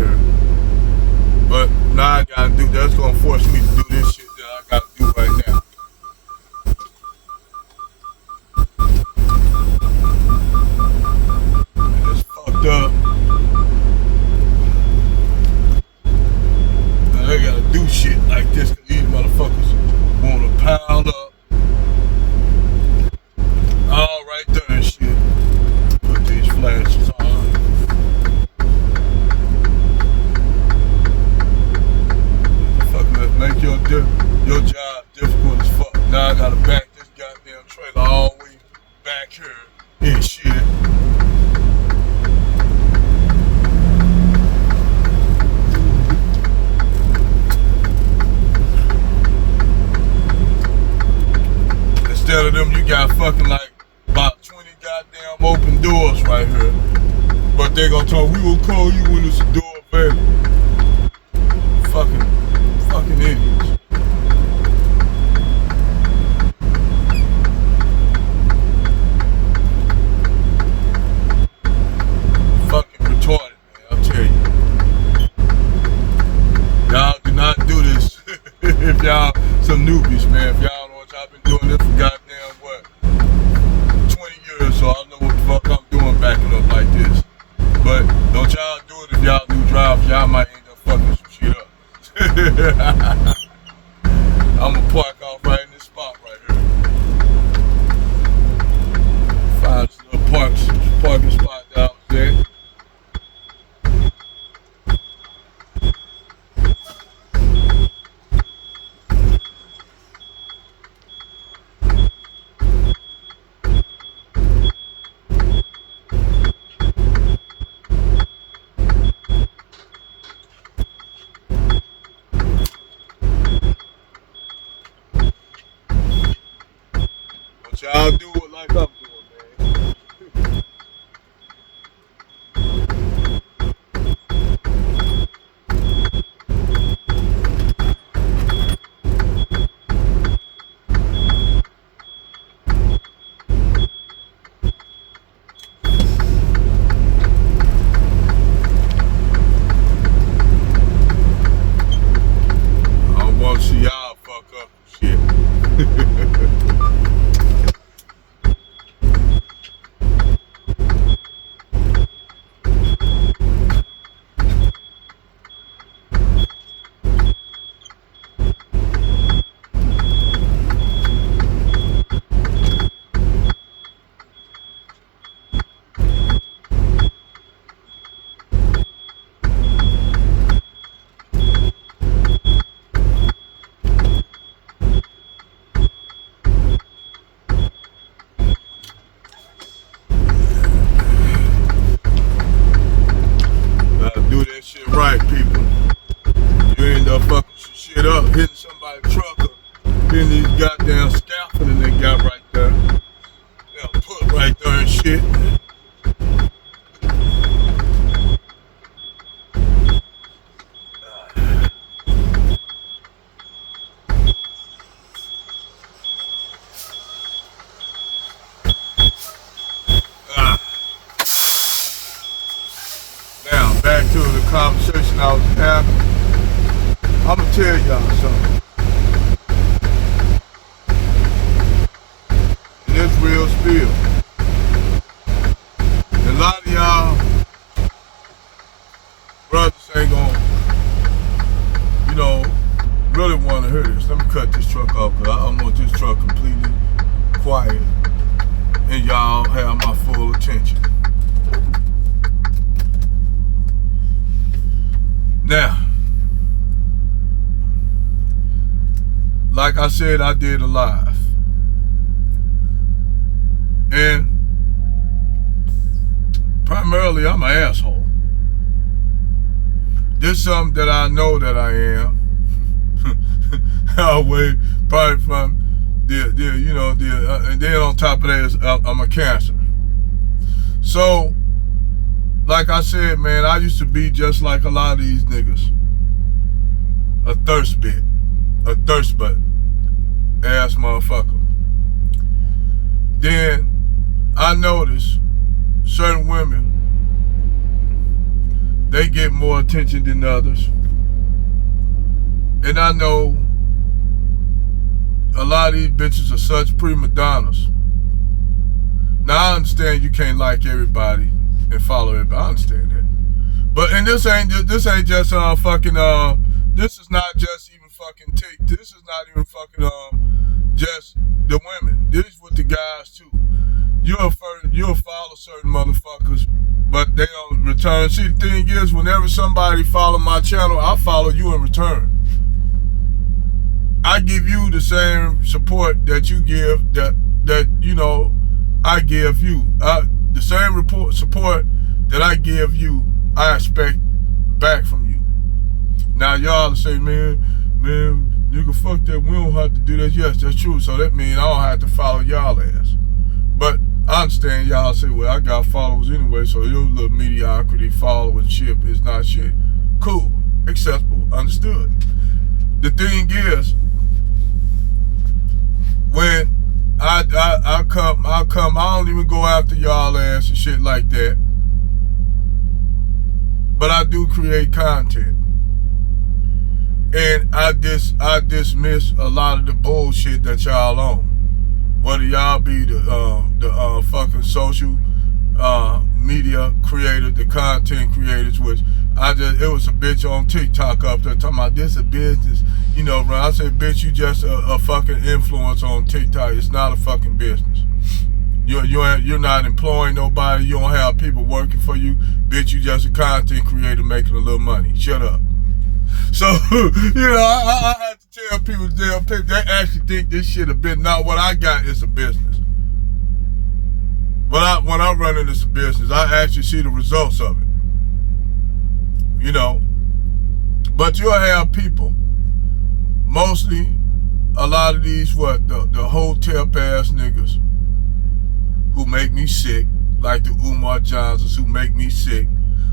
here. But now I gotta do, that's gonna force me to do this shit that I gotta do right now. And it's fucked up. Now they gotta do shit like this because these motherfuckers wanna pound up all right there and shit. Put these flashes on. Make your job difficult as fuck. Now I gotta back this goddamn trailer all the way back here and shit. Instead of them, you got fucking like about 20 goddamn open doors right here. But they gonna tell, we gonna call you when it's a door available. Fucking idiots. Fucking retarded, man, I'll tell you. Y'all do not do this. If y'all some newbies, man. If y'all know what I've been doing this for goddamn what? 20 years, so I know what the fuck I'm doing backing up like this. But don't y'all do it if y'all do drives, y'all might end up fucking some shit up. I'm gonna park off right in this spot right here. Find this little parking spot down there. Y'all do it like I'm doing, man. I don't want to see y'all fuck up shit. Do that shit right, people. You end up fucking some shit up, hitting somebody's truck or hitting these goddamn scaffolding they got right there. They'll put right there and shit. Back to the conversation I was having. I'm gonna tell y'all something. And it's real spill. And a lot of y'all brothers ain't gonna, really want to hear this. Let me cut this truck off because I want this truck completely quiet and y'all have my full attention. Now, like I said, I did a live. And primarily, I'm an asshole. This is something that I know that I am. Away, probably from and then on top of that, I'm a cancer. So, like I said, man, I used to be just like a lot of these niggas. A thirst butt ass motherfucker. Then I noticed certain women they get more attention than others. And I know a lot of these bitches are such prima donnas. Now I understand you can't like everybody and follow everybody. I understand that. But and this ain't just this is not just even fucking this is not even fucking just the women. This is with the guys too. You'll follow certain motherfuckers, but they don't return. See, the thing is, whenever somebody follow my channel, I follow you in return. I give you the same support that you give that you know I give you. The same support that I give you, I expect back from you. Now y'all say, man, nigga, fuck that. We don't have to do that. Yes, that's true. So that means I don't have to follow y'all ass. But I understand y'all say, well, I got followers anyway, so your little mediocrity followership is not shit. Cool, acceptable, understood. The thing is, when I come, I don't even go after y'all ass and shit like that. But I do create content. And I dismiss a lot of the bullshit that y'all on. Whether y'all be the fucking social media creators, the content creators, which it was a bitch on TikTok up there talking about this a business. You know, bro, I said, bitch, you just a fucking influencer on TikTok. It's not a fucking business. You're not employing nobody. You don't have people working for you. Bitch, you just a content creator making a little money. Shut up. So, you know, I have to tell people, they actually think this shit a bit. Now, what I got is a business. When I'm running this business, I actually see the results of it. You know, but you'll have people, mostly a lot of these, the hotel ass niggas who make me sick, like the Umar Johnsons who make me sick,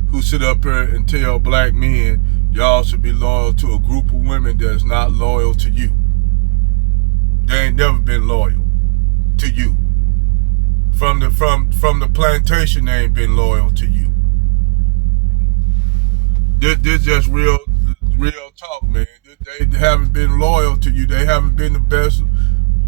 who sit up here and tell black men, y'all should be loyal to a group of women that is not loyal to you. They ain't never been loyal to you. From the plantation, they ain't been loyal to you. This just real talk, man. They haven't been loyal to you. They haven't been the best.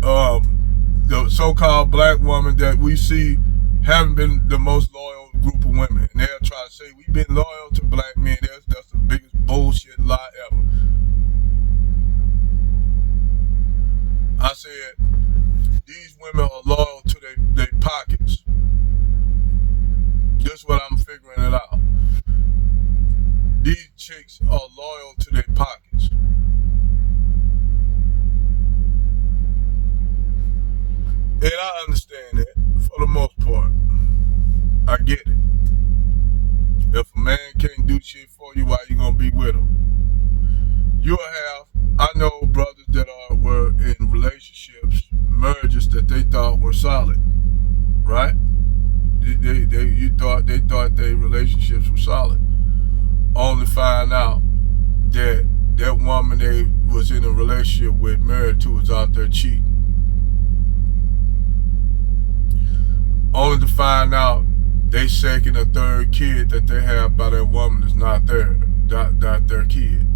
The so-called black woman that we see haven't been the most loyal group of women. And they'll try to say, we've been loyal to black men. That's the biggest bullshit lie ever. I said, these women are loyal to their pockets. This is what I'm figuring it out. These chicks are loyal to their pockets. And I understand that for the most part. I get it. If a man can't do shit for you, why you gonna be with him? I know brothers that were in relationships, marriages that they thought were solid, right? They thought their relationships were solid. Only find out that that woman they was in a relationship with, married to, was out there cheating. Only to find out they second or third kid that they have by that woman is not their kid.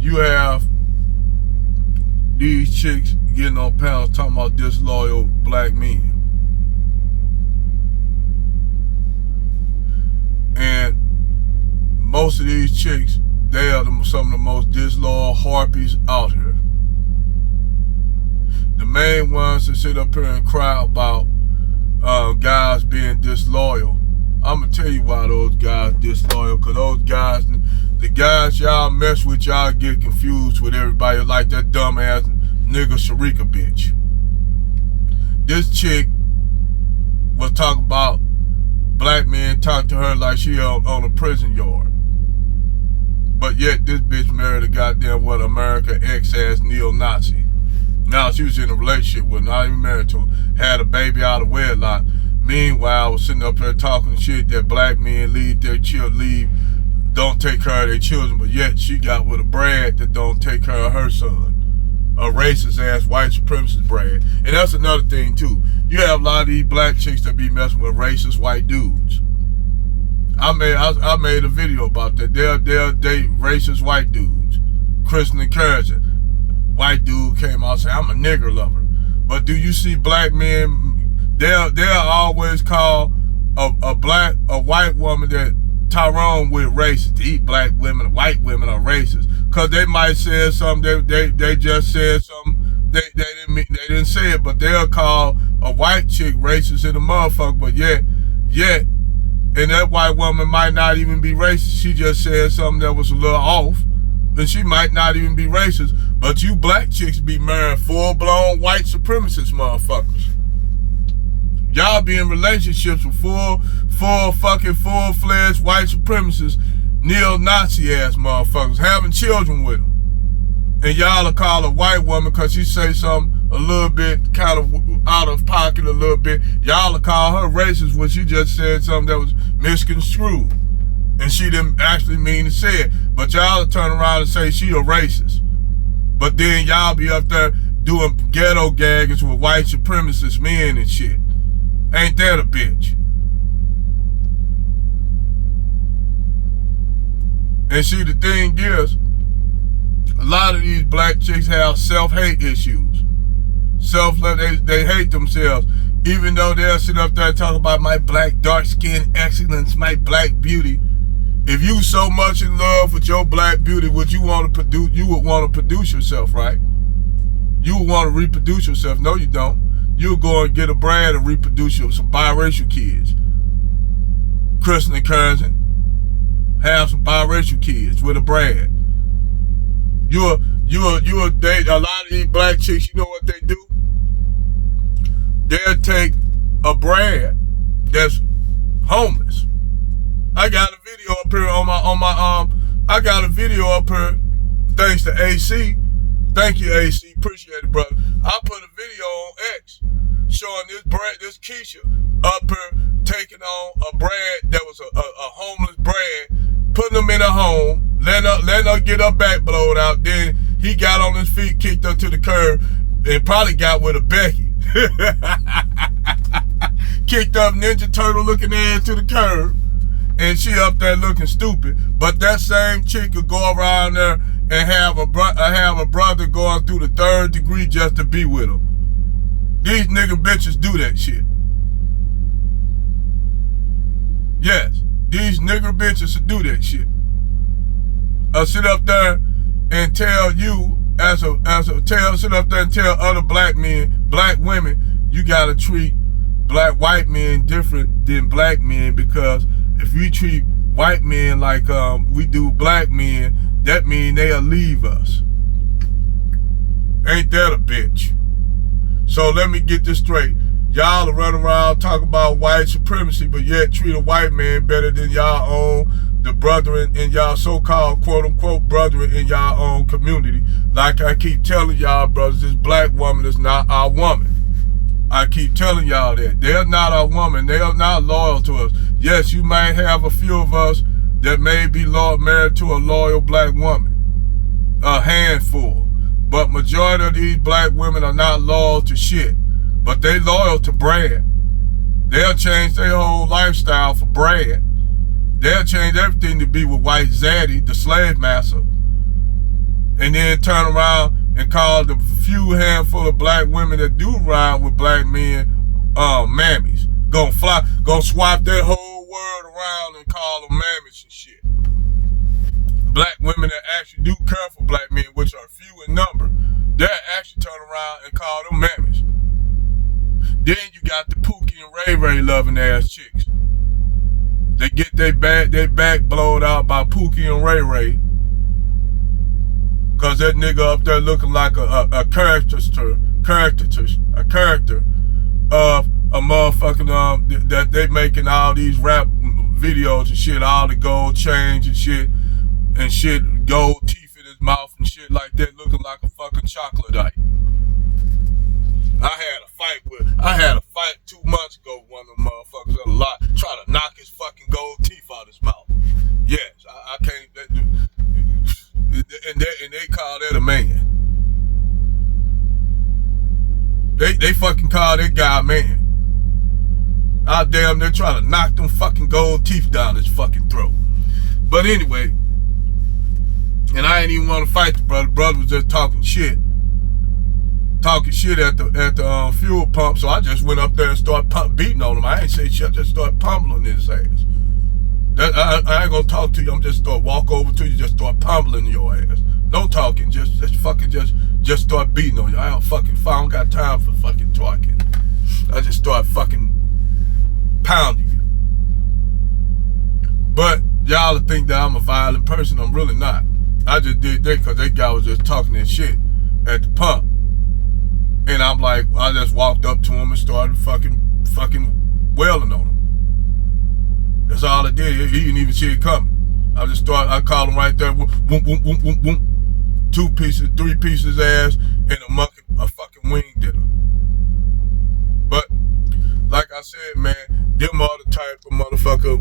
You have these chicks getting on panels talking about disloyal black men. And most of these chicks, they are some of the most disloyal harpies out here. The main ones that sit up here and cry about guys being disloyal, I'm going to tell you why those guys disloyal, because those guys, the guys y'all mess with, y'all get confused with everybody like that dumbass nigga Sharika bitch. This chick was talking about black men talk to her like she on a prison yard. But yet this bitch married a goddamn America ex-ass neo-Nazi. Now she was in a relationship with him, not even married to him, had a baby out of wedlock. Meanwhile, I was sitting up there talking shit that black men don't take care of their children, but yet she got with a Brad that don't take care of her son. a racist ass white supremacist brand. And that's another thing too. You have a lot of these black chicks that be messing with racist white dudes. I made a video about that. They'll date racist white dudes. Kristen encouraging. White dude came out saying, I'm a nigger lover. But do you see black men, they'll always call a white woman that Tyrone with racist. To eat black women, white women are racist. Cause they might say something, they just said something, they didn't say it, but they'll call a white chick racist in the motherfucker, but yet, and that white woman might not even be racist. She just said something that was a little off, and she might not even be racist. But you black chicks be marrying full-blown white supremacist motherfuckers. Y'all be in relationships with full-fledged white supremacists, neo-Nazi ass motherfuckers, having children with them. And y'all will call a white woman because she say something a little bit kind of out of pocket a little bit. Y'all will call her racist when she just said something that was misconstrued. And she didn't actually mean to say it. But y'all will turn around and say she a racist. But then y'all be up there doing ghetto gaggers with white supremacist men and shit. Ain't that a bitch? And see, the thing is, a lot of these black chicks have self-hate issues. They hate themselves. Even though they'll sit up there and talk about my black dark skin excellence, my black beauty. If you so much in love with your black beauty, you would want to produce yourself, right? You would want to reproduce yourself. No, you don't. You'll go and get a brand and reproduce some biracial kids. Kristen encouraging. Have some biracial kids with a brand. You'll date a lot of these black chicks. You know what they do? They'll take a brand that's homeless. I got a video up here I got a video up here thanks to AC. Thank you, AC. Appreciate it, brother. I put a video on X showing this Keisha up here taking on a Brad that was a homeless Brad, putting him in a home, letting her get her back blowed out. Then he got on his feet, kicked her to the curb, and probably got with a Becky. Kicked up Ninja Turtle looking ass to the curb, and she up there looking stupid. But that same chick could go around there and have a brother going through the 3rd degree just to be with him. These nigga bitches do that shit. Yes, these nigger bitches do that shit. I'll sit up there and tell you sit up there and tell other black women, you gotta treat white men different than black men, because if we treat white men like we do black men, that means they'll leave us. Ain't that a bitch? So let me get this straight. Y'all are running around talking about white supremacy, but yet treat a white man better than y'all own the brethren in y'all so-called quote-unquote brethren in y'all own community. Like I keep telling y'all, brothers, this black woman is not our woman. I keep telling y'all that. They're not our woman. They are not loyal to us. Yes, you might have a few of us that may be married to a loyal black woman. A handful. But majority of these black women are not loyal to shit. But they loyal to bread. They'll change their whole lifestyle for bread. They'll change everything to be with white zaddy, the slave master. And then turn around and call the few handful of black women that do ride with black men, mammies. Gonna swap their whole world around and call them mammies and shit. Black women that actually do care for black men, which are few in number, they'll actually turn around and call them mammies. Then you got the Pookie and Ray Ray loving ass chicks. They get their back blowed out by Pookie and Ray Ray. Cause that nigga up there looking like a character of a motherfucking that they making all these rap videos and shit, all the gold chains and shit, gold teeth in his mouth and shit like that, looking like a fucking troglodyte. I had a fight 2 months ago with one of them motherfuckers at a lot, trying to knock his fucking gold teeth out his mouth. Yes, I can't. And they call that a man. man. I damn near trying to knock them fucking gold teeth down his fucking throat. But anyway, and I ain't even want to fight the brother. Brother was just talking shit at the fuel pump. So I just went up there and started beating on him. I ain't say shit. I just started pummeling his ass. I ain't gonna talk to you. I'm just start walk over to you, just start pummeling your ass. No talking. Just start beating on you. I don't got time for fucking talking. I just start fucking pounding you. But y'all think that I'm a violent person. I'm really not. I just did that because that guy was just talking that shit at the pump. And I'm like, I just walked up to him and started fucking wailing on him. That's all I did. He didn't even see it coming. I called him right there. Boom, boom, boom, boom, boom. 2 pieces, 3 pieces ass, and a fucking wing dinner. But like I said, man, them are the type of motherfucker.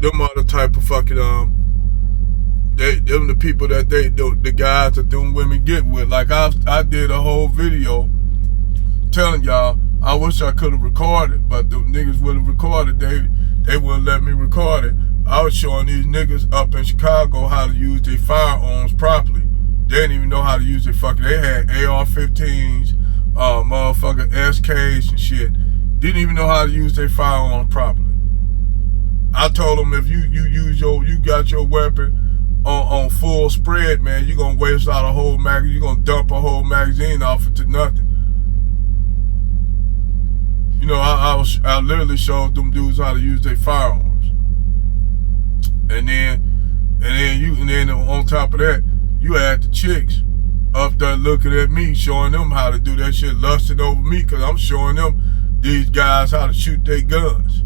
Them are the type of fucking them the people that the guys that them women get with. Like I did a whole video telling y'all. I wish I could have recorded, but the niggas would have recorded. They wouldn't let me record it. I was showing these niggas up in Chicago how to use their firearms properly. They didn't even know how to use their fucking. They had AR-15s, motherfucking SKs and shit. Didn't even know how to use their firearms properly. I told them if you got your weapon on full spread, man, you're gonna waste out a whole magazine. You're gonna dump a whole magazine off it to nothing. You know, I literally showed them dudes how to use their firearms. And then on top of that, you had the chicks up there looking at me, showing them how to do that shit, lusting over me, because I'm showing them these guys how to shoot their guns.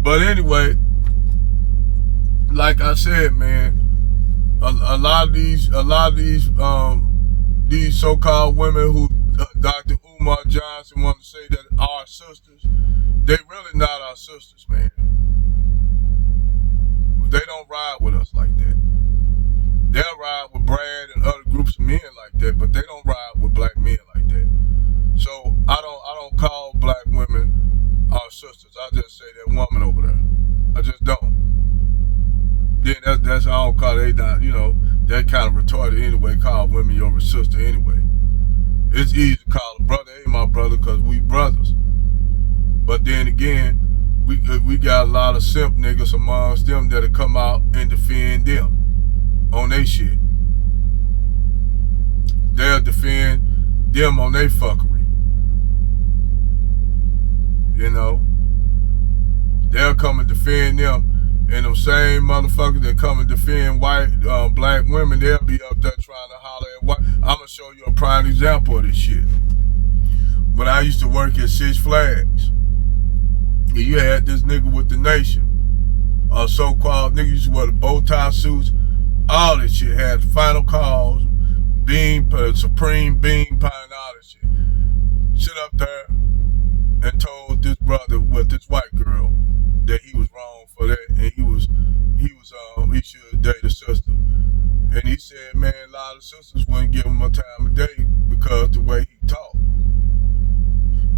But anyway, like I said, man, a lot of these so-called women who Dr. Umar Johnson want to say that our sisters, they really not our sisters, man. They don't ride with us like that. They'll ride with Brad and other groups of men like that, but they don't ride with black men like that. So I don't call black women our sisters. I just say that woman over there. I just don't. Then that's I don't call it. They not, you know, that kind of retarded anyway. Call women your sister anyway. It's easy to call a brother, hey, my brother, because we brothers. But then again, we got a lot of simp niggas amongst them that'll come out and defend them on they shit. They'll defend them on they fuckery. You know? They'll come and defend them. And them same motherfuckers that come and defend white, black women, they'll be up there trying to holler at white. I'm going to show you a prime example of this shit. When I used to work at Six Flags, you had this nigga with the Nation, a so-called nigga used to wear the bow tie suits, all this shit, had final calls, Supreme Bean Pie and all this shit. Sit up there and told this brother with this white girl that he was wrong for that, and he should date a sister. And he said, man, a lot of sisters wouldn't give him a time of day because the way he talked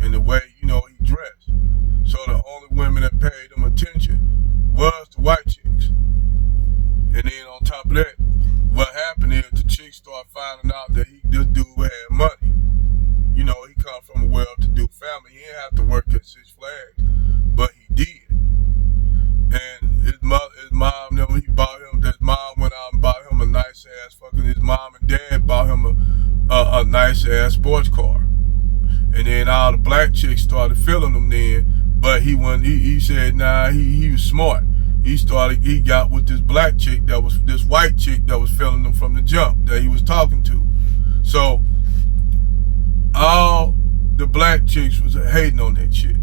and the way, you know, he dressed. So the only women that paid him attention was the white chicks. And then on top of that, what happened is the chicks started finding out that this dude had money. You know, he come from a well-to-do family. He didn't have to work at Six Flags, but he did. And his mom, his mom went out and bought him a nice ass his mom and dad bought him a nice ass sports car. And then all the black chicks started feeling him then, but he said, nah, he was smart. He got with this white chick that was feeling him from the jump that he was talking to. So all the black chicks was hating on that shit,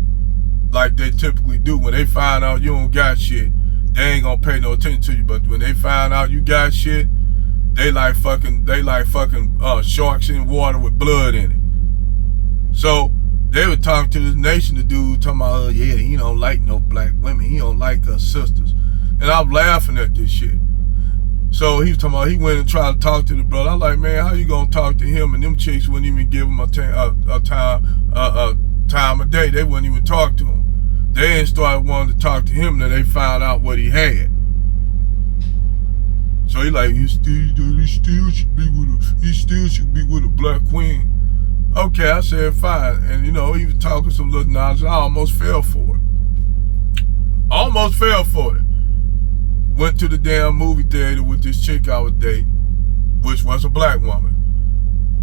like they typically do. When they find out you don't got shit, they ain't gonna pay no attention to you. But when they find out you got shit, they like fucking sharks in water with blood in it. So they were talking to this Nation, the dude talking about, oh yeah, he don't like no black women, he don't like us sisters. And I'm laughing at this shit. So he was talking about he went and tried to talk to the brother. I'm like, man, how you gonna talk to him? And them chicks wouldn't even give him a time of day. They wouldn't even talk to him. They ain't started wanting to talk to him. Then they found out what he had. So he like, he still should be with a black queen. Okay, I said fine. And you know, he was talking some little nonsense. I almost fell for it. Went to the damn movie theater with this chick I was dating, which was a black woman.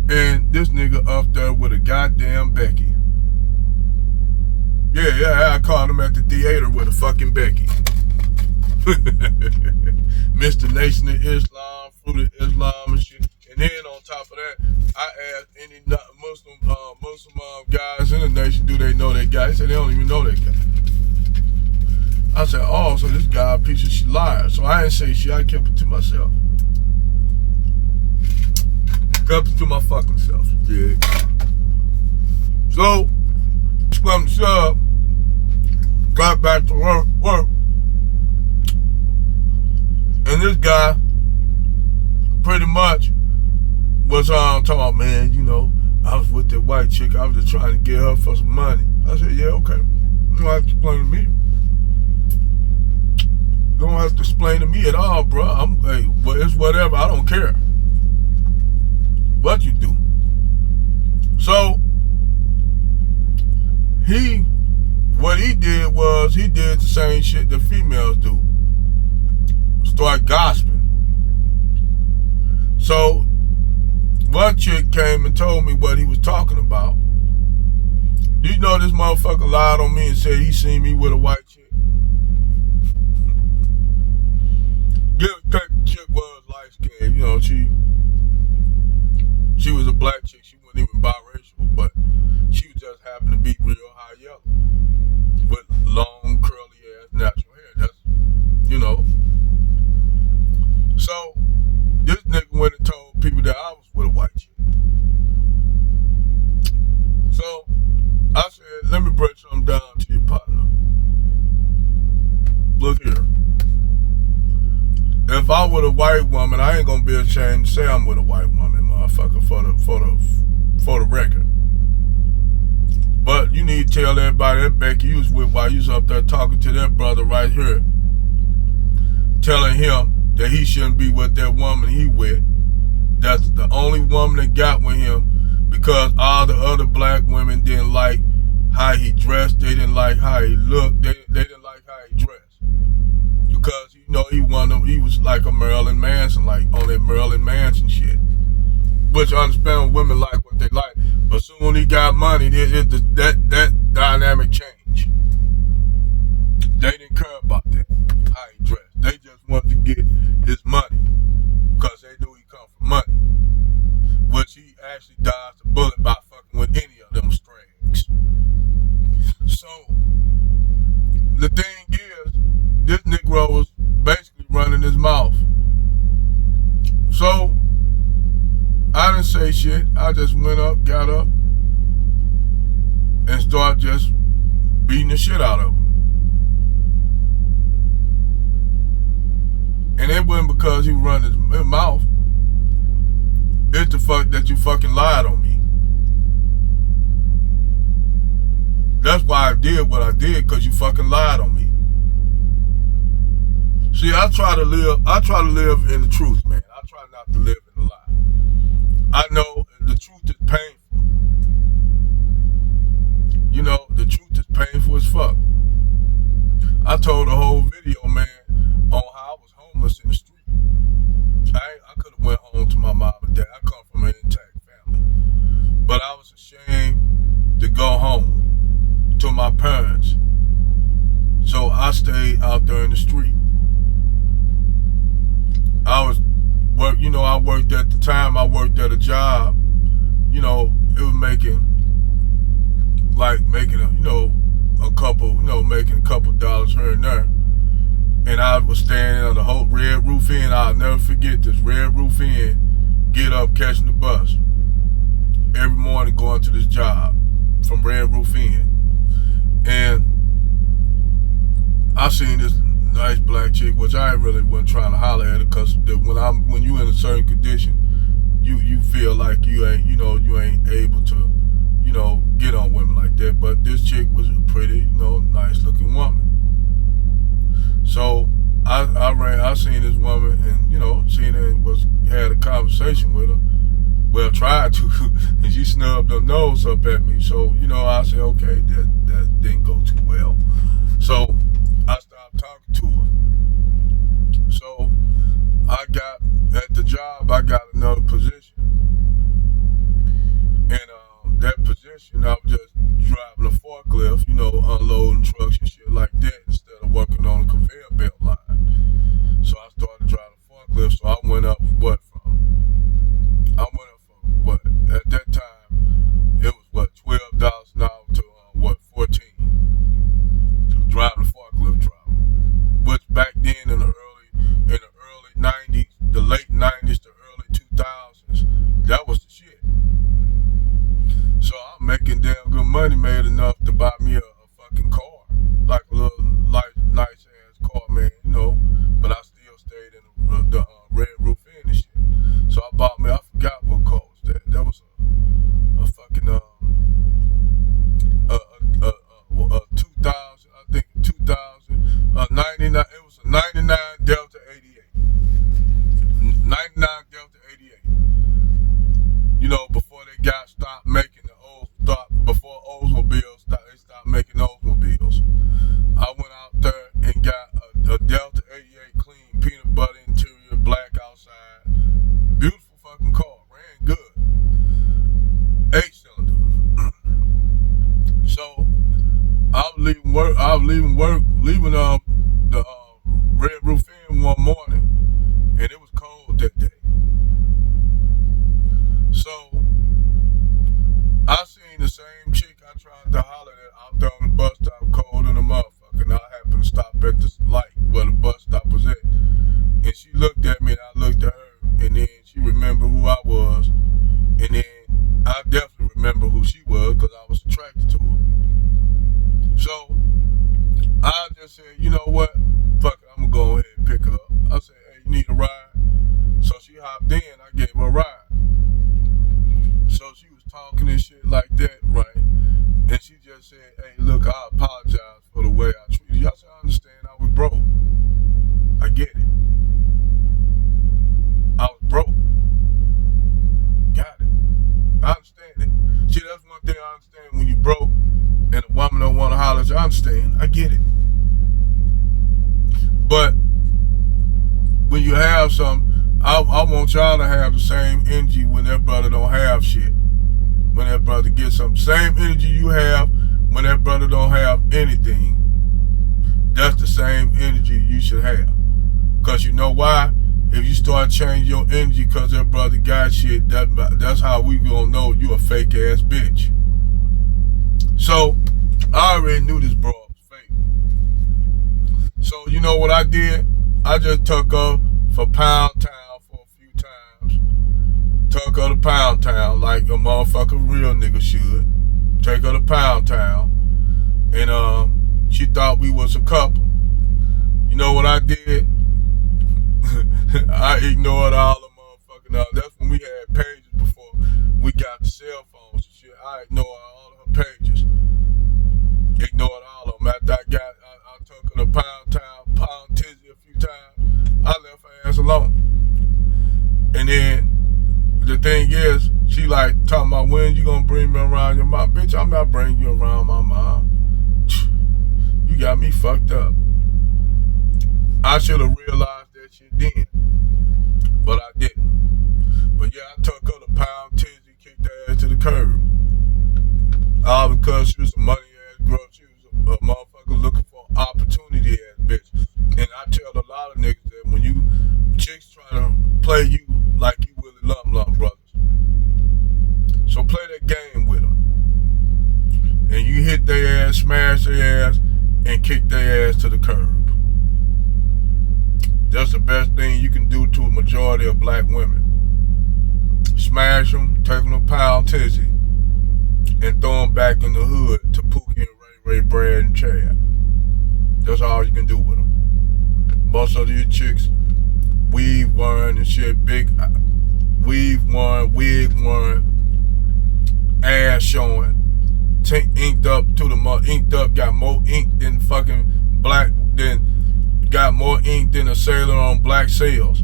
And this nigga up there with a goddamn Becky. Yeah, I caught him at the theater with a fucking Becky. Mr. Nation of Islam, Fruit of Islam and shit. And then on top of that, I asked any Muslim guys in the nation, do they know that guy? He said they don't even know that guy. I said, oh, so this guy a piece of shit liar. So I didn't say shit, I kept it to myself. Kept it to my fucking self. Yeah. So, scrum sub, got back to work. And this guy pretty much was talking about, man, you know, I was with that white chick, I was just trying to get her for some money. I said, yeah, okay. You don't have to explain to me. You don't have to explain to me at all, bro. Well, it's whatever, I don't care what you do. So, what he did was, he did the same shit that females do. Start gossiping. So, one chick came and told me what he was talking about. Do you know this motherfucker lied on me and said he seen me with a white chick? The chick was light skinned, you know, she was a black chick, she wasn't even biracial, but she just happened to be real high yellow with long curly ass natural hair. That's, you know. So this nigga went and told people that I was with a white chick. So I said, let me break something down to your partner. Look here. If I were a white woman, I ain't gonna be ashamed to say I'm with a white woman, motherfucker, for the record. But you need to tell everybody that Becky you was with while you was up there talking to that brother right here, telling him that he shouldn't be with that woman he with. That's the only woman that got with him because all the other black women didn't like how he dressed, they didn't like how he looked, they didn't like how he dressed. Because, you know, he was like a Marilyn Manson, like on that Marilyn Manson shit. Which I understand women like what they like. But soon when he got money, that dynamic changed. They didn't care about that, how he dressed. They just wanted to get his money. Because they knew he come from money. Which he actually dodged a bullet by fucking with any of them strings. So, the thing is, this Negro was basically running his mouth. So, I didn't say shit. I just went up, got up, and started just beating the shit out of him. And it wasn't because he was running his mouth. It's the fact that you fucking lied on me. That's why I did what I did, because you fucking lied on me. See, I try to live in the truth, man. I try not to live in a lie. I know the truth is painful. You know, the truth is painful as fuck. I told the whole video, man, on how I was homeless in the street. I could have went home to my mom and dad. I come from an intact family. But I was ashamed to go home to my parents. So I stayed out there in the street. I worked at the time, I worked at a job, you know, it was making a couple dollars here and there. And I was standing on the whole Red Roof Inn. I'll never forget this Red Roof Inn, get up, catching the bus. Every morning going to this job from Red Roof Inn. And I seen this nice black chick, which I really wasn't trying to holler at her, because when you in a certain condition, you feel like you ain't able to, get on women like that. But this chick was a pretty, nice looking woman. So I seen this woman, and seen her and had a conversation with her. Well, tried to, and she snubbed her nose up at me. So I said, okay, that didn't go too well. So I stopped talking to her. So I got at the job, I got another position, and that position I was just driving a forklift, unloading trucks and shit like that, instead of working on a conveyor belt line. So I started driving a forklift. So I went up at that time it was $12 an hour to 14, driving a forklift driver. Which back then in the early '90s, the late '90s to early 2000s, that was the shit. So I'm making damn good money, made enough to buy me a fucking car, like a little nice ass car, man, but I still stayed in the red roof inn and shit. So I bought me, I forgot what car was that. That was a fucking 2000, I think 99. It was a 99 Delta 88. 99 Delta 88. Before they stopped making before Oldsmobiles they stopped making Oldsmobiles. I went out there and got a Delta 88 clean, peanut butter interior, black outside. Beautiful fucking car, ran good. 8-cylinder. So I was leaving the Red Roof Inn one morning, and it was cold that day. So I seen the same chick I tried to holler at out there on the bus stop, cold in the motherfucker, and I happened to stop at the light where the bus stop was at. And she looked at me, and I looked at her, and then she remembered who I was, and then I definitely remember who she was, because I was attracted to her. So I just said, you know what, fuck it, I'm gonna go ahead and pick her up. I said, hey, you need a ride? So she hopped in, I gave her a ride. So she was talking and shit like that, right? And she just said, hey, look, I apologize for the way I treated you. I said, I understand, I was broke. I get it. I was broke. Got it. I understand it. See, that's one thing I understand, when you broke and a woman don't want to holler at you. I understand. I get it. But when you have something, I want y'all to have the same energy when that brother don't have shit. When that brother gets some same energy you have when that brother don't have anything. That's the same energy you should have. Because you know why? If you start changing your energy because that brother got shit, that's how we gonna know you a fake ass bitch. So I already knew this bro was fake. So you know what I did? I just took her for Pound Town for a few times. Took her to Pound Town like a motherfucking real nigga should. Take her to Pound Town. And she thought we was a couple. You know what I did? I ignored all the motherfucking, that's when we had pages before we got the cell phones and shit. I ignored all of her pages. Ignored all of them. After I took her to Pound Town, poundtizzy a few times, I left her ass alone. And then the thing is, she like talking about, when you gonna bring me around your mom? Bitch, I'm not bringing you around my mom. You got me fucked up. I should have realized that shit then, but I didn't. But yeah, I took her to poundtizzy, kicked her ass to the curb. All because she was a money ass girl. She was a motherfucker looking for an opportunity ass bitch. And I tell a lot of niggas that when you chicks try to play you like you Willie Lump brothers, so play that game with them. And you hit their ass, smash their ass, and kick their ass to the curb. That's the best thing you can do to a majority of black women. Smash them, take them to poundtizzy, and throw them back in the hood to Pookie and Ray, Brad, and Chad. That's all you can do with them. Most of these chicks, weave wearing and shit, big weave wearing, wig wearing, ass showing, inked up to the inked up, got more ink than fucking black, got more ink than a sailor on black sails.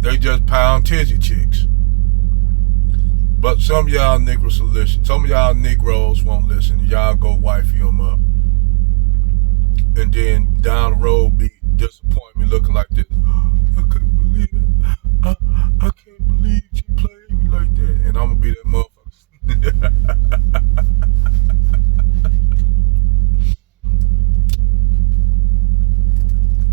They just poundtizzy chicks. But some of y'all Negroes will listen. Some of y'all Negroes won't listen. Y'all go wifey them up. And then down the road be disappointment looking like this. I couldn't believe it. I can't believe she played me like that. And I'm gonna be that motherfucker